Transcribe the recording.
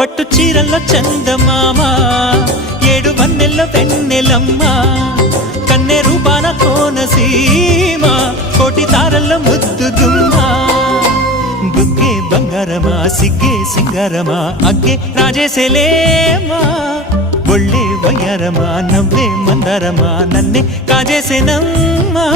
పట్టు చీరల్లో చందమామ ఏడు వన్నెల్లో వెన్నెలమ్మ కన్నె రూపాన కోనసీమ కోటి తారల్లో ముద్దుగుమ్మ బుగ్గే బంగారమా సిగ్గే సింగారమా అగ్గే రాజేసేలేమా ఒళ్ళే వయ్యారమా నవ్వే మందారమా నన్నే కాజేసేనమ్మా